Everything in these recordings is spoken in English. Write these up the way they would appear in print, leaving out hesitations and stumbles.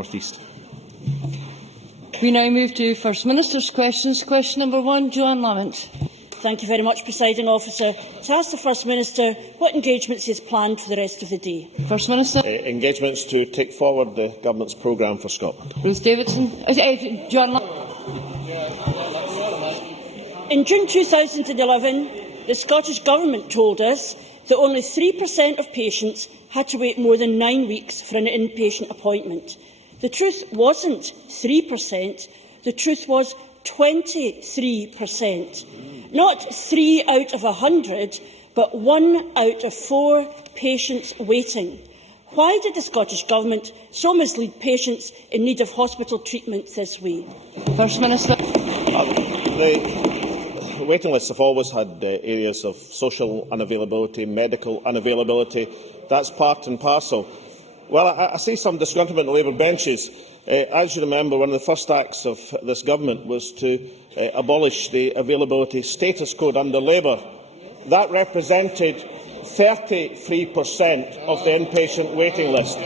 North East. We now move to First Minister's questions. Question number 1, Joanne Lamont. Thank you very much, Presiding Officer. To ask the First Minister what engagements he has planned for the rest of the day. First Minister. Engagements to take forward the Government's programme for Scotland. Ruth Davidson. Joanne Lamont. In June 2011, the Scottish Government told us that only 3% of patients had to wait more than 9 weeks for an inpatient appointment. The truth wasn't 3%, the truth was 23%. Not 3 out of 100, but 1 out of 4 patients waiting. Why did the Scottish Government so mislead patients in need of hospital treatment this way? First Minister. The waiting lists have always had areas of social unavailability, medical unavailability. That's part and parcel. Well, I see some disgruntlement in Labour benches. As you remember, one of the first acts of this Government was to abolish the availability status code under Labour. That represented 33% of the inpatient waiting list.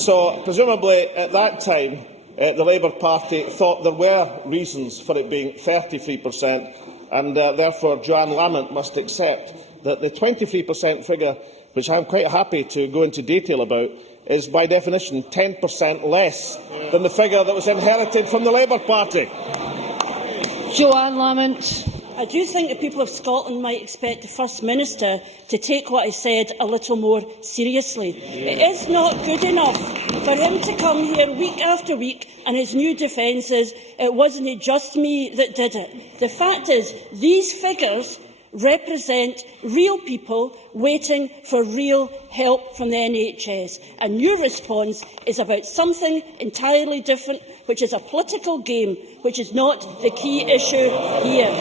So, presumably, at that time, the Labour Party thought there were reasons for it being 33%, and therefore Joanne Lamont must accept that the 23% figure, which I am quite happy to go into detail about, is by definition 10% less than the figure that was inherited from the Labour Party. Joanne Lamont. I do think the people of Scotland might expect the First Minister to take what I said a little more seriously. It is not good enough for him to come here week after week and his new defence is, it wasn't just me that did it. The fact is, these figures represent real people waiting for real help from the NHS. And your response is about something entirely different, which is a political game, which is not the key issue here.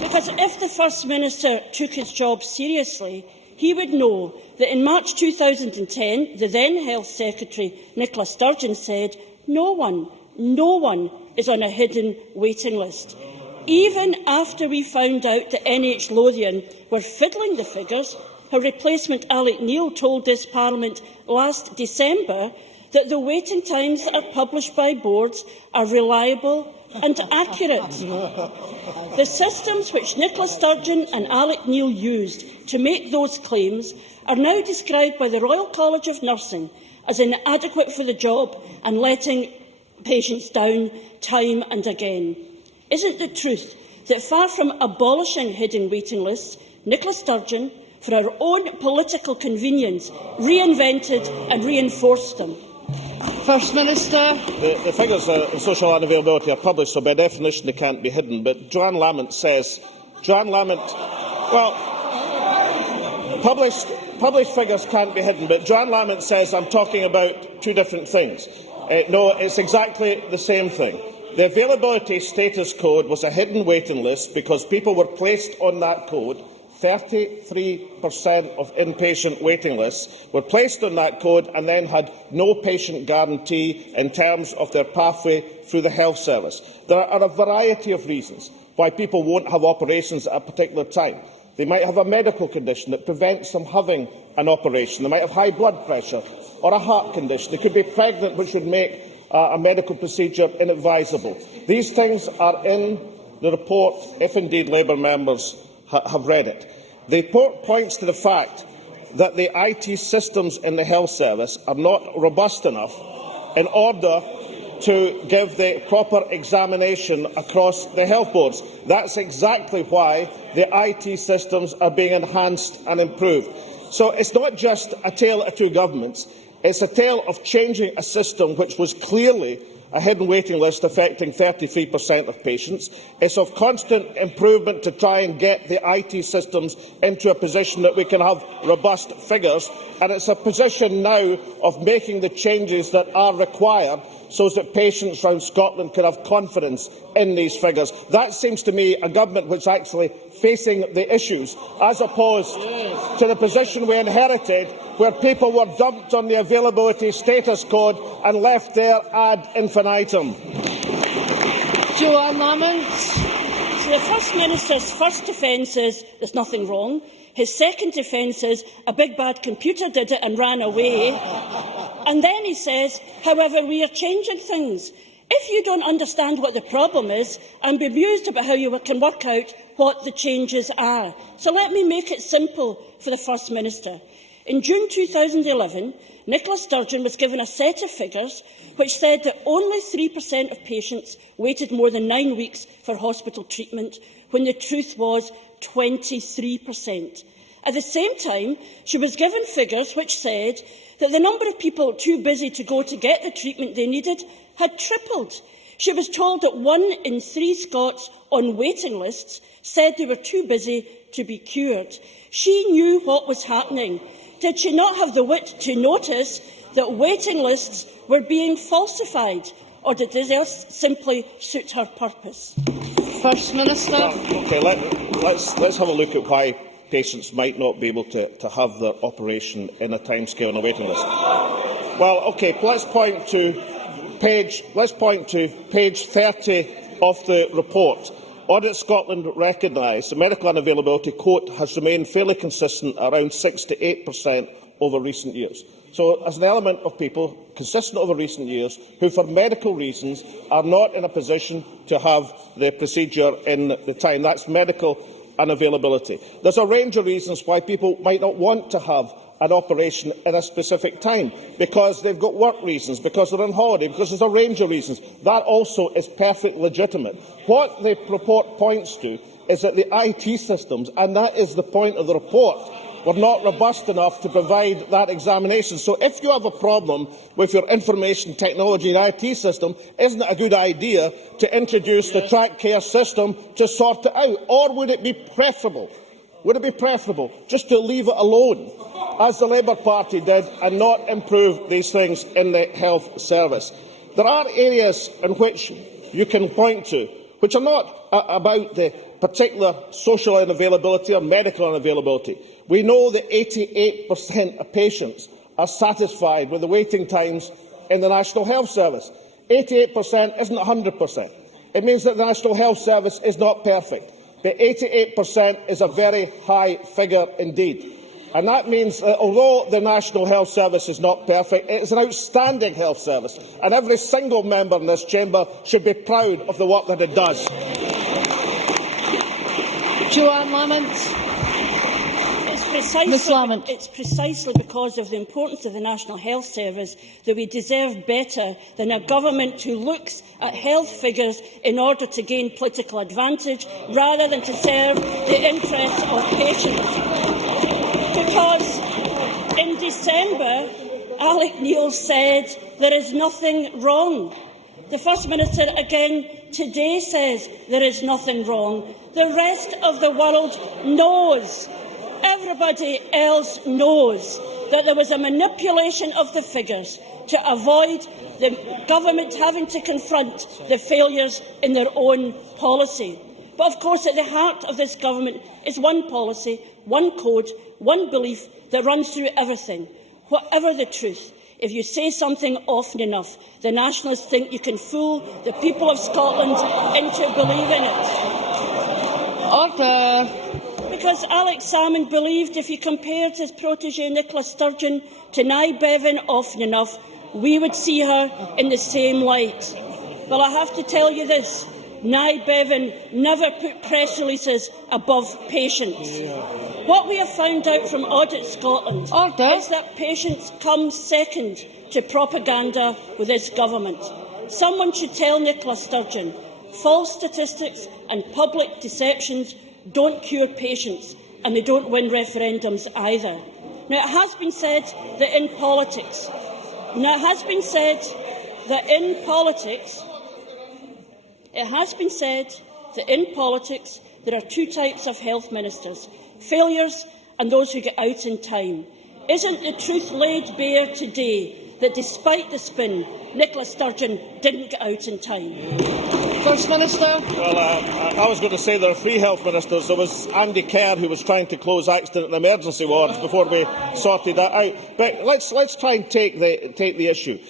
Because if the First Minister took his job seriously, he would know that in March 2010, the then Health Secretary, Nicola Sturgeon, said, no one is on a hidden waiting list. Even after we found out that NH Lothian were fiddling the figures, her replacement Alex Neil told this Parliament last December that the waiting times that are published by boards are reliable and accurate. The systems which Nicola Sturgeon and Alex Neil used to make those claims are now described by the Royal College of Nursing as inadequate for the job and letting patients down time and again. Isn't the truth that far from abolishing hidden waiting lists, Nicola Sturgeon, for her own political convenience, reinvented and reinforced them? First Minister. The figures of social unavailability are published, so by definition they can't be hidden. But Joanne Lamont says, published figures can't be hidden, but Joanne Lamont says I'm talking about two different things. No, it's exactly the same thing. The availability status code was a hidden waiting list because people were placed on that code. 33% of inpatient waiting lists were placed on that code and then had no patient guarantee in terms of their pathway through the health service. There are a variety of reasons why people won't have operations at a particular time. They might have a medical condition that prevents them having an operation. They might have high blood pressure or a heart condition. They could be pregnant, which would make a medical procedure inadvisable. These things are in the report, if indeed Labour members have read it. The report points to the fact that the IT systems in the health service are not robust enough in order to give the proper examination across the health boards. That's exactly why the IT systems are being enhanced and improved. So it's not just a tale of two governments. It's a tale of changing a system which was clearly a hidden waiting list affecting 33% of patients. It's of constant improvement to try and get the IT systems into a position that we can have robust figures. And it's a position now of making the changes that are required so that patients around Scotland can have confidence in these figures. That seems to me a government which is actually facing the issues, as opposed to the position we inherited, where people were dumped on the availability status code and left there ad infinitum. Joanne Lamont. So the First Minister's first defence is there's nothing wrong. His second defence is a big bad computer did it and ran away. And then he says, however, we are changing things. If you don't understand what the problem is, I'm bemused about how you can work out what the changes are. So let me make it simple for the First Minister. In June 2011, Nicola Sturgeon was given a set of figures which said that only 3% of patients waited more than 9 weeks for hospital treatment, when the truth was 23%. At the same time, she was given figures which said that the number of people too busy to go to get the treatment they needed had tripled. She was told that 1 in 3 Scots on waiting lists said they were too busy to be cured. She knew what was happening. Did she not have the wit to notice that waiting lists were being falsified, or did this simply suit her purpose? First Minister. Okay, let's have a look at why patients might not be able to have their operation in a timescale on a waiting list. Well, okay, let's point to page 30 of the report. Audit Scotland recognised the medical unavailability, quote, has remained fairly consistent around 6 to 8% over recent years. So, as an element of people consistent over recent years who, for medical reasons, are not in a position to have the procedure in the time. That's medical unavailability. There's a range of reasons why people might not want to have an operation in a specific time, because they've got work reasons, because they're on holiday, because there's a range of reasons. That also is perfectly legitimate. What the report points to is that the IT systems, and that is the point of the report, were not robust enough to provide that examination. So if you have a problem with your information technology and IT system, isn't it a good idea to introduce the track care system to sort it out? Or would it be preferable? Would it be preferable just to leave it alone, as the Labour Party did, and not improve these things in the health service? There are areas in which you can point to, which are not about the particular social unavailability or medical unavailability. We know that 88% of patients are satisfied with the waiting times in the National Health Service. 88% isn't 100%. It means that the National Health Service is not perfect. But 88% is a very high figure indeed. And that means that although the National Health Service is not perfect, it is an outstanding health service. And every single member in this chamber should be proud of the work that it does. Joanne Lamont. It's precisely because of the importance of the National Health Service that we deserve better than a government who looks at health figures in order to gain political advantage rather than to serve the interests of patients. Because in December, Alec Neil said there is nothing wrong. The First Minister again today says there is nothing wrong. The rest of the world knows. Everybody else knows that there was a manipulation of the figures to avoid the government having to confront the failures in their own policy. But of course, at the heart of this government is one policy, one code, one belief that runs through everything. Whatever the truth, if you say something often enough, the Nationalists think you can fool the people of Scotland into believing it. Order. Because Alex-Salmond believed if he compared his protégé Nicola Sturgeon to Nye Bevan often enough, we would see her in the same light. Well, I have to tell you this. Nye Bevan never put press releases above patients. What we have found out from Audit Scotland is that patients come second to propaganda with this government. Someone should tell Nicola Sturgeon, false statistics and public deceptions don't cure patients, and they don't win referendums either. Now, it has been said that in politics, there are two types of health ministers, failures and those who get out in time. Isn't the truth laid bare today that despite the spin, Nicola Sturgeon didn't get out in time? First Minister. Well, I was going to say there are three health ministers. There was Andy Kerr, who was trying to close accident and emergency wards before we sorted that out. But let's try and take the issue.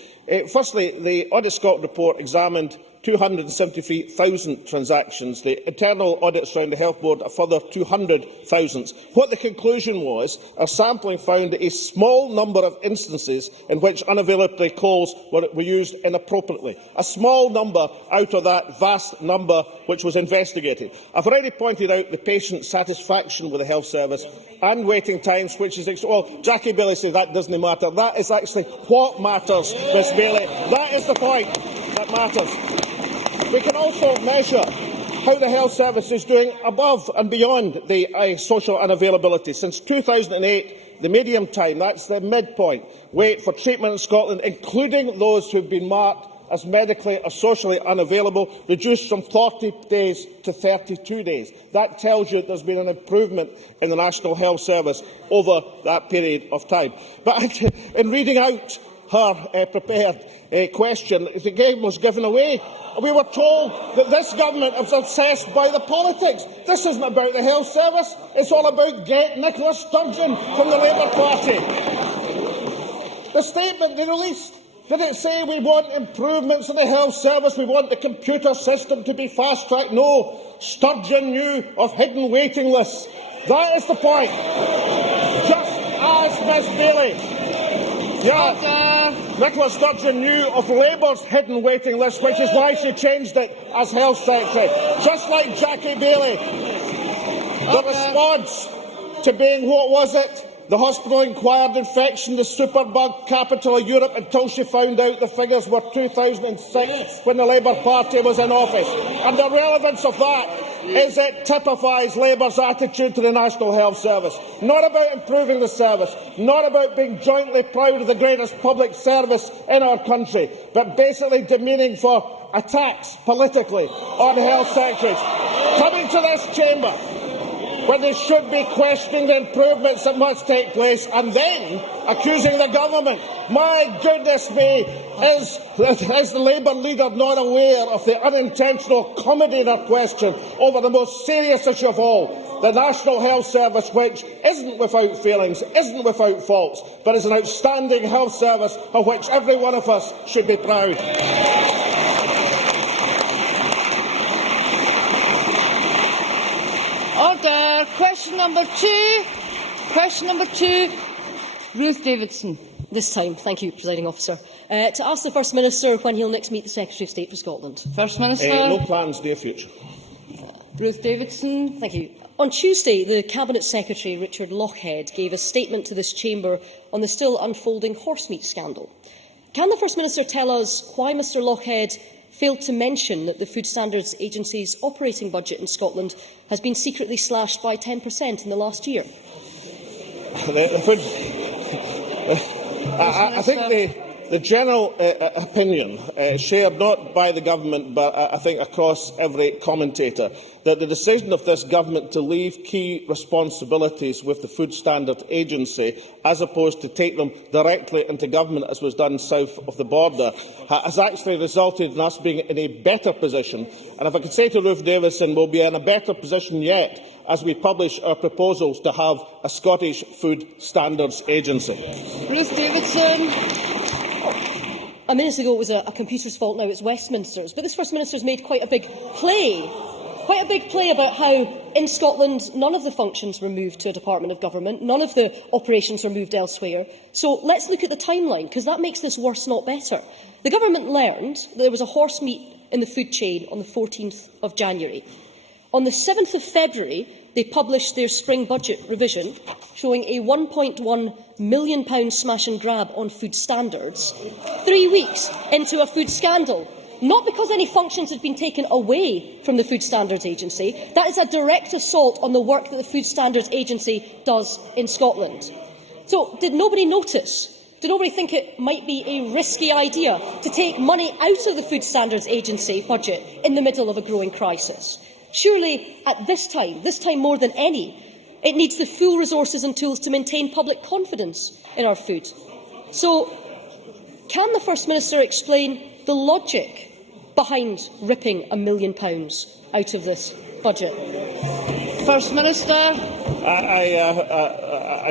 Firstly, the Audit Scotland report examined 273,000 transactions. The internal audits around the Health Board a further 200,000. What the conclusion was, our sampling found a small number of instances in which unavailability calls were used inappropriately. A small number out of that vast number which was investigated. I've already pointed out the patient satisfaction with the health service and waiting times, which is... Well, Jackie Bailey says that doesn't matter. That is actually what matters, Ms Bailey. That is the point that matters. We can also measure how the health service is doing above and beyond the social unavailability. Since 2008, the medium time, that's the midpoint, wait for treatment in Scotland, including those who have been marked as medically or socially unavailable, reduced from 40 days to 32 days. That tells you there's been an improvement in the National Health Service over that period of time. But in reading out her prepared question, the game was given away. We were told that this government is obsessed by the politics. This isn't about the health service. It's all about get Nicola Sturgeon from the Labour Party. The statement they released, did it say we want improvements in the health service, we want the computer system to be fast-tracked? No. Sturgeon knew of hidden waiting lists. That is the point. Just as Ms Bailey. Nicola Sturgeon knew of Labour's hidden waiting list, which is why she changed it as Health Secretary. Just like Jackie Bailey. The response to being, what was it? The hospital-acquired infection, the superbug capital of Europe, until she found out the figures were 2006 when the Labour Party was in office. And the relevance of that is it typifies Labour's attitude to the National Health Service. Not about improving the service, not about being jointly proud of the greatest public service in our country, but basically demeaning for attacks politically on health secretaries. Coming to this chamber, where they should be questioning the improvements that must take place, and then accusing the government. My goodness me, is the Labour leader not aware of the unintentional comedy in her question over the most serious issue of all, the National Health Service, which isn't without failings, isn't without faults, but is an outstanding health service of which every one of us should be proud. Order. Question number two. Question number two. Ruth Davidson. This time, thank you, Presiding Officer. To ask the First Minister when he'll next meet the Secretary of State for Scotland. First Minister. No plans, dear future. Ruth Davidson. Thank you. On Tuesday, the Cabinet Secretary, Richard Lochhead, gave a statement to this chamber on the still unfolding horsemeat scandal. Can the First Minister tell us why Mr Lochhead failed to mention that the Food Standards Agency's operating budget in Scotland has been secretly slashed by 10% in the last year? I think the general opinion, shared not by the government but I think across every commentator, that the decision of this government to leave key responsibilities with the Food Standards Agency, as opposed to take them directly into government, as was done south of the border, has actually resulted in us being in a better position. And if I could say to Ruth Davidson, we'll be in a better position yet as we publish our proposals to have a Scottish Food Standards Agency. Ruth Davidson. A minute ago it was a computer's fault, now it's Westminster's. But this First Minister's made quite a big play about how, in Scotland, none of the functions were moved to a Department of Government, none of the operations were moved elsewhere. So let's look at the timeline, because that makes this worse, not better. The government learned that there was a horsemeat in the food chain on the 14th of January. On the 7th of February, they published their spring budget revision, showing a £1.1 million smash and grab on food standards, 3 weeks into a food scandal. Not because any functions had been taken away from the Food Standards Agency. That is a direct assault on the work that the Food Standards Agency does in Scotland. So, did nobody notice? Did nobody think it might be a risky idea to take money out of the Food Standards Agency budget in the middle of a growing crisis? Surely, at this time more than any, it needs the full resources and tools to maintain public confidence in our food. So, can the First Minister explain the logic behind ripping £1 million out of this budget? First Minister. I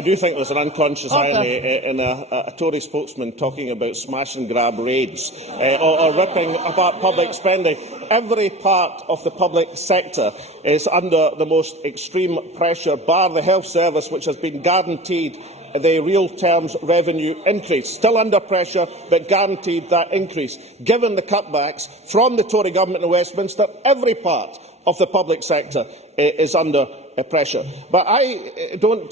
do think there's an unconscious Order. irony in a Tory spokesman talking about smash and grab raids or ripping apart public spending. Every part of the public sector is under the most extreme pressure, bar the health service, which has been guaranteed the real terms revenue increase. Still under pressure, but guaranteed that increase. Given the cutbacks from the Tory government in Westminster, every part of the public sector is under pressure. But I don't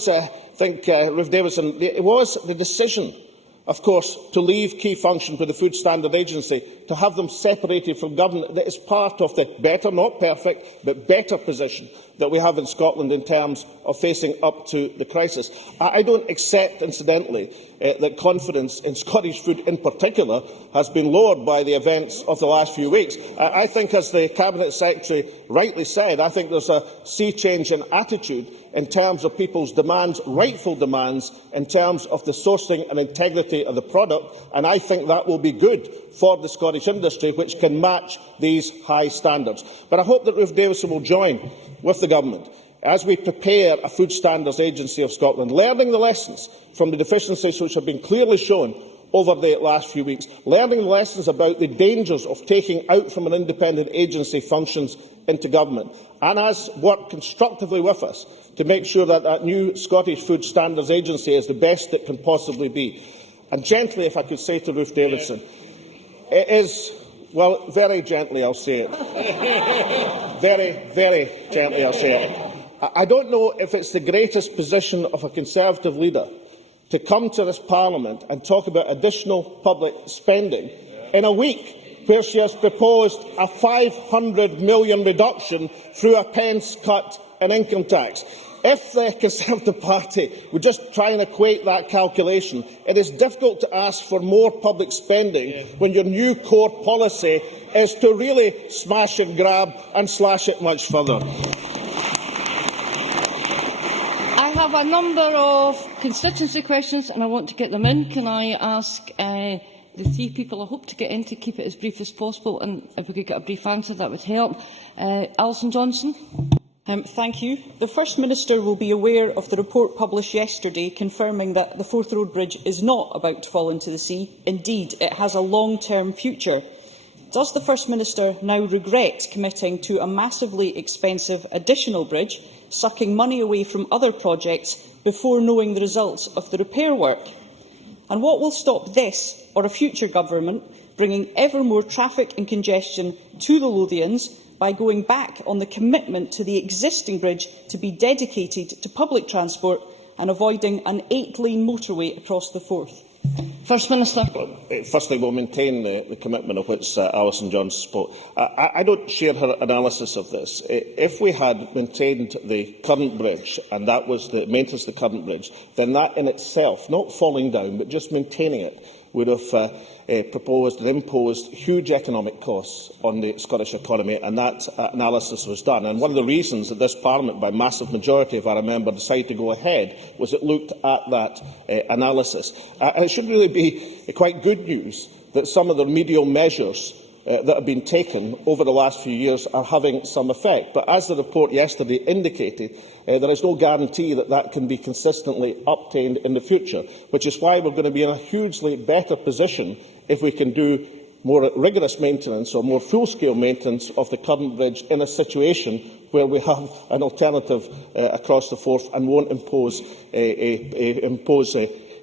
think, Ruth Davidson, it was the decision, of course, to leave key functions with the Food Standard Agency, to have them separated from government, that is part of the better, not perfect, but better position that we have in Scotland in terms of facing up to the crisis. I don't accept, incidentally, that confidence in Scottish food in particular has been lowered by the events of the last few weeks. I think, as the Cabinet Secretary rightly said, I think there's a sea change in attitude in terms of people's demands, rightful demands, in terms of the sourcing and integrity of the product, and I think that will be good for the Scottish industry, which can match these high standards. But I hope that Ruth Davidson will join with the Government as we prepare a Food Standards Agency of Scotland, learning the lessons from the deficiencies which have been clearly shown over the last few weeks, learning the lessons about the dangers of taking out from an independent agency functions into government, and as work constructively with us to make sure that that new Scottish Food Standards Agency is the best it can possibly be. And gently, if I could say to Ruth Davidson, it is, well, very gently I'll say it, very, very gently I'll say it, I don't know if it's the greatest position of a Conservative leader to come to this Parliament and talk about additional public spending in a week where she has proposed a £500 million reduction through a pence cut in income tax. If the Conservative Party would just try and equate that calculation, it is difficult to ask for more public spending when your new core policy is to really smash and grab and slash it much further. I have a number of constituency questions and I want to get them in. Can I ask the three people I hope to get in to keep it as brief as possible, and if we could get a brief answer that would help. Alison Johnson. Thank you. The First Minister will be aware of the report published yesterday confirming that the Forth Road Bridge is not about to fall into the sea. Indeed, it has a long-term future. Does the First Minister now regret committing to a massively expensive additional bridge, sucking money away from other projects before knowing the results of the repair work? And what will stop this or a future government bringing ever more traffic and congestion to the Lothians by going back on the commitment to the existing bridge to be dedicated to public transport and avoiding an 8-lane motorway across the Forth? First Minister. Firstly, we'll maintain the commitment of which Alison Johnson spoke. I don't share her analysis of this. If we had maintained the current bridge, and that was the maintenance of the current bridge, then that in itself, not falling down, but just maintaining it, would have proposed and imposed huge economic costs on the Scottish economy, and that analysis was done. And one of the reasons that this Parliament, by massive majority, if I remember, decided to go ahead was it looked at that analysis. And it should really be quite good news that some of the remedial measures that have been taken over the last few years are having some effect. But as the report yesterday indicated, there is no guarantee that that can be consistently obtained in the future, which is why we're going to be in a hugely better position if we can do more rigorous maintenance or more full-scale maintenance of the current bridge in a situation where we have an alternative across the Forth and won't impose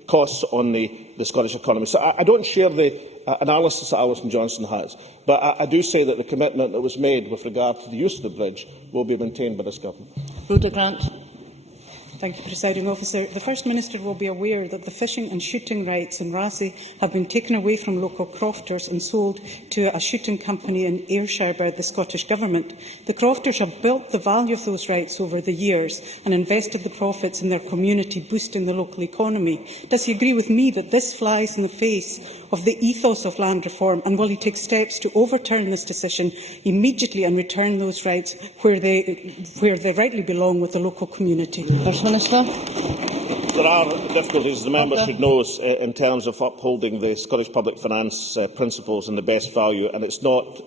costs on the Scottish economy. So I don't share the analysis that Alison Johnson has, but I do say that the commitment that was made with regard to the use of the bridge will be maintained by this government. Rhoda Grant. Thank you, Presiding Officer. The First Minister will be aware that the fishing and shooting rights in Raasay have been taken away from local crofters and sold to a shooting company in Ayrshire by the Scottish Government. The crofters have built the value of those rights over the years and invested the profits in their community, boosting the local economy. Does he agree with me that this flies in the face of the ethos of land reform, and will he take steps to overturn this decision immediately and return those rights where they rightly belong with the local community? First Minister. There are difficulties, the member should know, in terms of upholding the Scottish public finance principles and the best value, and it's not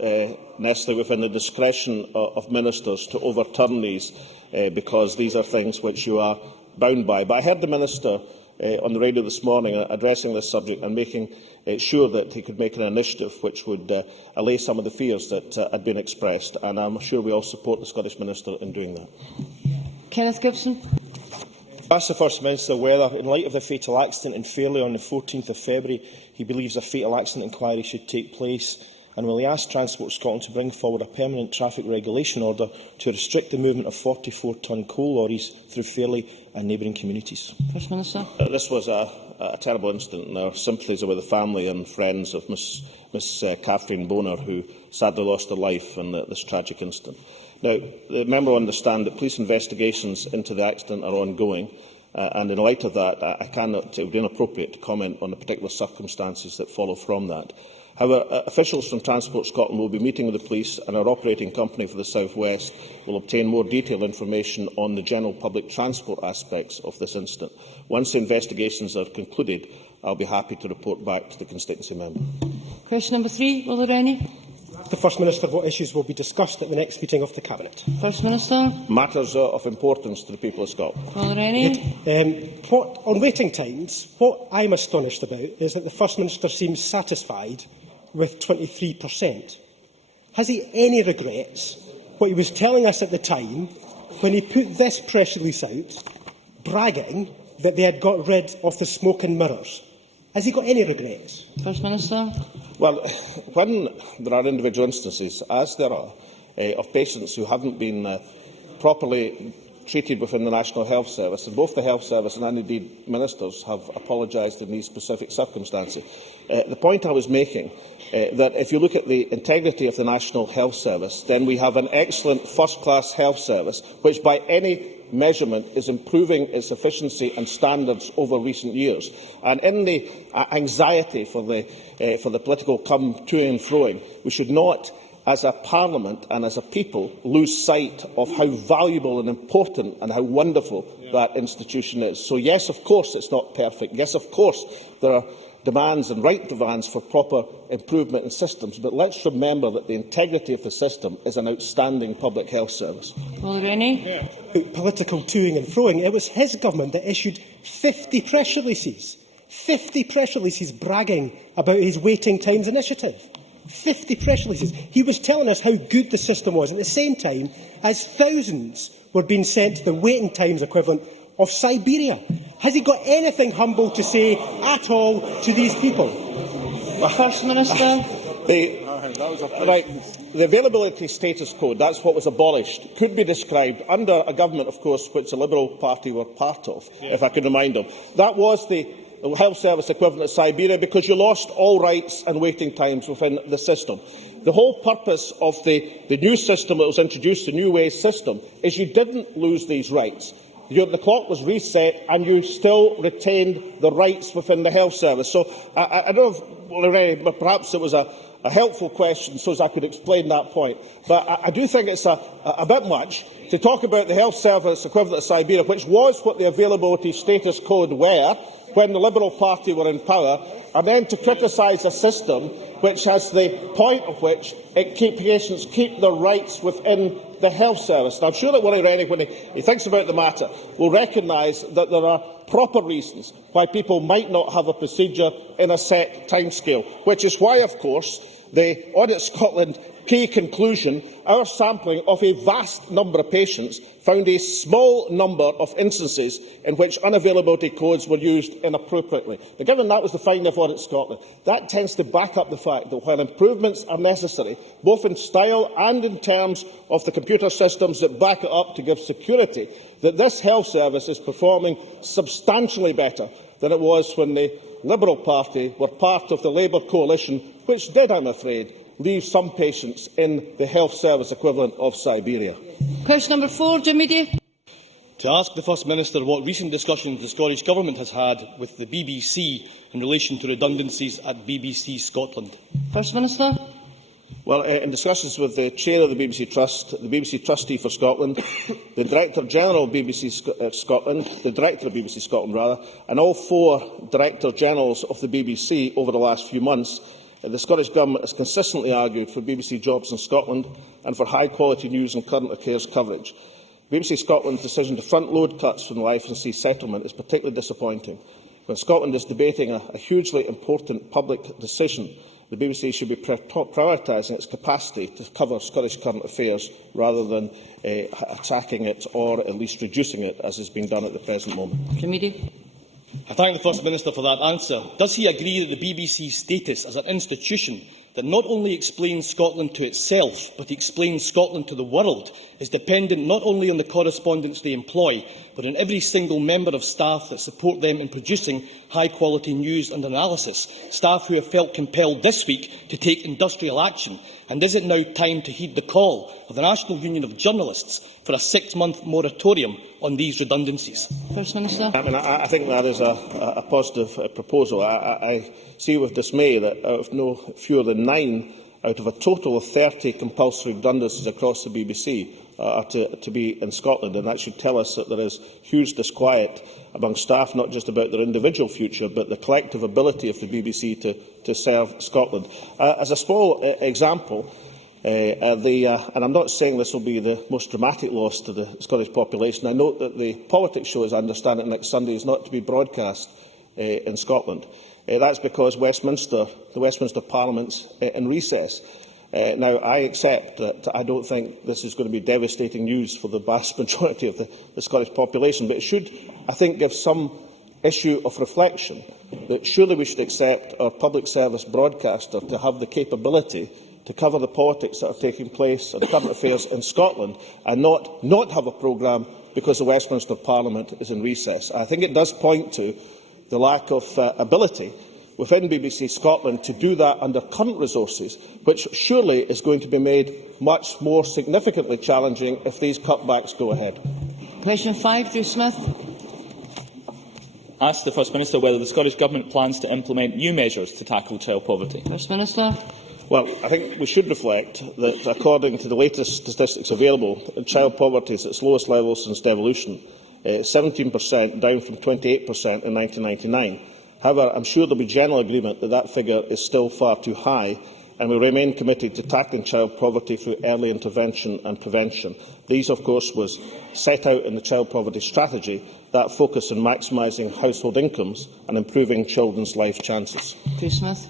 necessarily within the discretion of ministers to overturn these, because these are things which you are bound by. But I heard the Minister on the radio this morning addressing this subject and making sure that he could make an initiative which would allay some of the fears that had been expressed, and I'm sure we all support the Scottish Minister in doing that. Kenneth Gibson. I asked the First Minister whether, in light of the fatal accident in Fairlie on the 14th of February, he believes a fatal accident inquiry should take place, and will he ask Transport Scotland to bring forward a permanent traffic regulation order to restrict the movement of 44-tonne coal lorries through Fairlie and neighbouring communities? First Minister. This was a terrible incident, and our sympathies are with the family and friends of Miss Catherine Bonar, who sadly lost her life in this tragic incident. Now, the member will understand that police investigations into the accident are ongoing, and in light of that, it would be inappropriate to comment on the particular circumstances that follow from that. However, officials from Transport Scotland will be meeting with the police, and our operating company for the South West will obtain more detailed information on the general public transport aspects of this incident. Once the investigations are concluded, I will be happy to report back to the constituency member. Question number 3. Will there any? The First Minister what issues will be discussed at the next meeting of the Cabinet. First Minister. Matters of importance to the people of Scotland. Will there any? On waiting times, what I'm astonished about is that the First Minister seems satisfied with 23%. Has he any regrets what he was telling us at the time when he put this press release out, bragging that they had got rid of the smoke and mirrors? Has he got any regrets? First Minister. Well, when there are individual instances, as there are, of patients who haven't been properly treated within the National Health Service, and both the Health Service and indeed ministers have apologised in these specific circumstances. The point I was making, that if you look at the integrity of the National Health Service, then we have an excellent first-class health service, which by any measurement is improving its efficiency and standards over recent years. And in the anxiety for the political come to and froing, we should not, as a Parliament and as a people, lose sight of how valuable and important and how wonderful that institution is. So yes, of course, it's not perfect. Yes, of course, there are demands and right demands for proper improvement in systems, but let's remember that the integrity of the system is an outstanding public health service. Will there any? Political toing and froing. It was his government that issued 50 press releases bragging about his waiting times initiative. 50 press releases. He was telling us how good the system was, at the same time as thousands were being sent to the waiting times equivalent of Siberia. Has he got anything humble to say at all to these people? First Minister. The availability status code, that's what was abolished, could be described under a government, of course, which the Liberal Party were part of, if I could remind them. That was the health service equivalent of Siberia, because you lost all rights and waiting times within the system. The whole purpose of the new system that was introduced, the new ways system, is you didn't lose these rights. The clock was reset and you still retained the rights within the health service. So I don't know, Lorraine, but perhaps it was a helpful question so as I could explain that point. But I do think it's a bit much to talk about the health service equivalent of Siberia, which was what the availability status code were when the Liberal Party were in power, and then to criticise a system which has the point of which patients keep their rights within the health service. And I'm sure that Willie Rennie, when he thinks about the matter, will recognise that there are proper reasons why people might not have a procedure in a set timescale, which is why, of course, the Audit Scotland key conclusion, our sampling of a vast number of patients found a small number of instances in which unavailability codes were used inappropriately. But given that was the finding of Audit Scotland, that tends to back up the fact that while improvements are necessary, both in style and in terms of the computer systems that back it up to give security, that this health service is performing substantially better than it was when the Liberal Party were part of the Labour coalition, which did, I'm afraid, leave some patients in the health service equivalent of Siberia. Question number 4, Jim Media. To ask the First Minister what recent discussions the Scottish Government has had with the BBC in relation to redundancies at BBC Scotland. First Minister. Well, in discussions with the chair of the BBC Trust, the BBC Trustee for Scotland, the Director General of BBC Scotland, the Director of BBC Scotland, and all 4 Director Generals of the BBC over the last few months, the Scottish Government has consistently argued for BBC jobs in Scotland and for high-quality news and current affairs coverage. BBC Scotland's decision to front-load cuts from the Life and Sea settlement is particularly disappointing. When Scotland is debating a hugely important public decision, the BBC should be prioritising its capacity to cover Scottish current affairs rather than attacking it or at least reducing it, as is being done at the present moment. Committee. I thank the First Minister for that answer. Does he agree that the BBC's status as an institution that not only explains Scotland to itself, but explains Scotland to the world, is dependent not only on the correspondents they employ, but on every single member of staff that support them in producing high-quality news and analysis, staff who have felt compelled this week to take industrial action? And is it now time to heed the call of the National Union of Journalists for a 6-month moratorium on these redundancies? First Minister. I think that is a positive proposal. I see with dismay that out of no fewer than 9 out of a total of 30 compulsory redundancies across the BBC are to be in Scotland, and that should tell us that there is huge disquiet among staff, not just about their individual future, but the collective ability of the BBC to serve Scotland. As a small example, and I'm not saying this will be the most dramatic loss to the Scottish population, I note that the politics show, as I understand it, next Sunday is not to be broadcast in Scotland. That's because the Westminster Parliament's in recess. Now, I accept that I don't think this is going to be devastating news for the vast majority of the Scottish population, but it should, I think, give some issue of reflection that surely we should accept our public service broadcaster to have the capability to cover the politics that are taking place and current affairs in Scotland and not have a programme because the Westminster Parliament is in recess. I think it does point to the lack of ability within BBC Scotland to do that under current resources, which surely is going to be made much more significantly challenging if these cutbacks go ahead. Question 5, Drew Smith. Ask the First Minister whether the Scottish Government plans to implement new measures to tackle child poverty. First Minister. Well, I think we should reflect that, according to the latest statistics available, child poverty is at its lowest level since devolution, 17%, down from 28% in 1999. However, I am sure there will be general agreement that that figure is still far too high, and we remain committed to tackling child poverty through early intervention and prevention. These, of course, was set out in the Child Poverty Strategy, that focus on maximising household incomes and improving children's life chances. Drew Smith.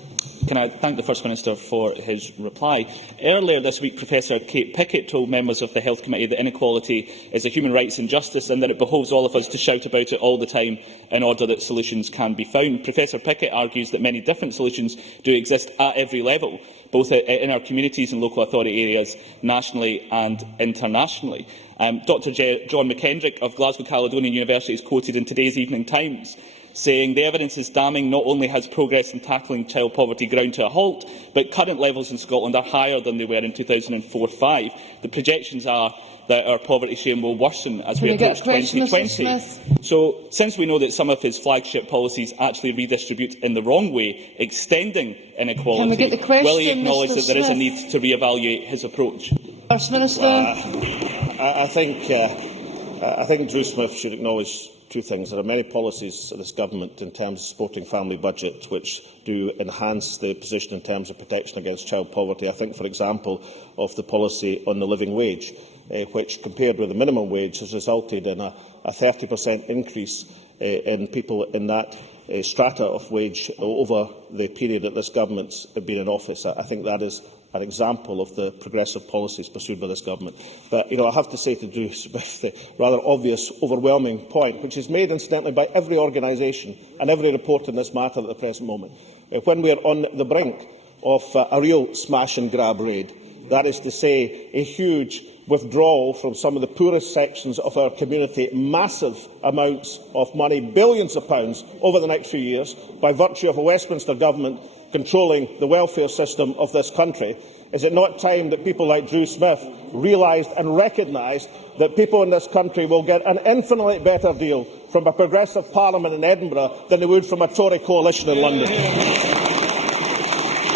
Can I thank the First Minister for his reply? Earlier this week, Professor Kate Pickett told members of the Health Committee that inequality is a human rights injustice and that it behoves all of us to shout about it all the time in order that solutions can be found. Professor Pickett argues that many different solutions do exist at every level, both in our communities and local authority areas, nationally and internationally. Dr John McKendrick of Glasgow Caledonian University is quoted in today's Evening Times saying the evidence is damning. Not only has progress in tackling child poverty ground to a halt, but current levels in Scotland are higher than they were in 2004-05. The projections are that our poverty share will worsen as we approach 2020. So, since we know that some of his flagship policies actually redistribute in the wrong way, extending inequality, will he acknowledge that there is a need to re-evaluate his approach? First Minister. I think Drew Smith should acknowledge two things. There are many policies of this government in terms of supporting family budgets which do enhance the position in terms of protection against child poverty. I think, for example, of the policy on the living wage, which, compared with the minimum wage, has resulted in a 30% increase in people in that strata of wage over the period that this government has been in office. I think that is an example of the progressive policies pursued by this government. But I have to say to Drew Smith the rather obvious, overwhelming point, which is made incidentally by every organisation and every report in this matter at the present moment. When we are on the brink of a real smash-and-grab raid, that is to say, a huge withdrawal from some of the poorest sections of our community, massive amounts of money, billions of pounds, over the next few years, by virtue of a Westminster government controlling the welfare system of this country, is it not time that people like Drew Smith realised and recognised that people in this country will get an infinitely better deal from a progressive parliament in Edinburgh than they would from a Tory coalition in London?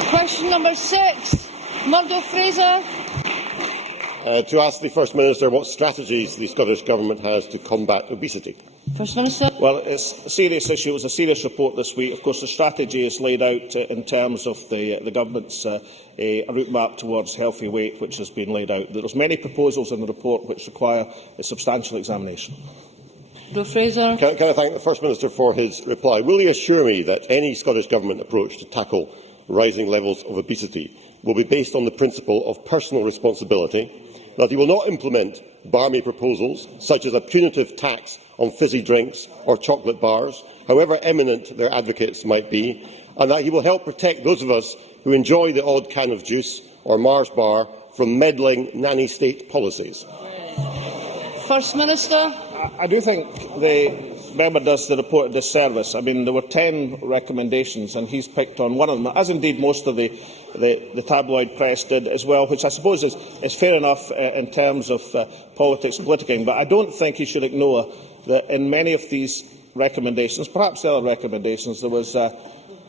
Question number 6. Murdo Fraser. To ask the First Minister what strategies the Scottish Government has to combat obesity. First Minister. Well, it's a serious issue. It was a serious report this week. Of course, the strategy is laid out in terms of the Government's route map towards healthy weight, which has been laid out. There are many proposals in the report which require a substantial examination. Fraser. Can I thank the First Minister for his reply? Will he assure me that any Scottish Government approach to tackle rising levels of obesity will be based on the principle of personal responsibility, that he will not implement barmy proposals such as a punitive tax on fizzy drinks or chocolate bars, however eminent their advocates might be, and that he will help protect those of us who enjoy the odd can of juice or Mars bar from meddling nanny state policies? First Minister. I do think the member does the report a disservice. I mean, there were 10 recommendations, and he's picked on one of them, as indeed most of the tabloid press did as well, which I suppose is fair enough in terms of politics and politicking. But I don't think he should ignore that in many of these recommendations, perhaps the other recommendations, there was a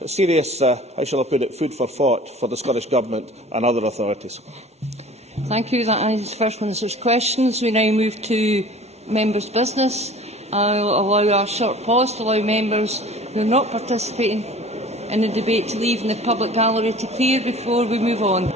serious, how shall I put it, food for thought for the Scottish Government and other authorities. Thank you. That ends First Minister's questions. We now move to members' business. I will allow a short pause to allow members who are not participating in the debate to leave in the public gallery to clear before we move on.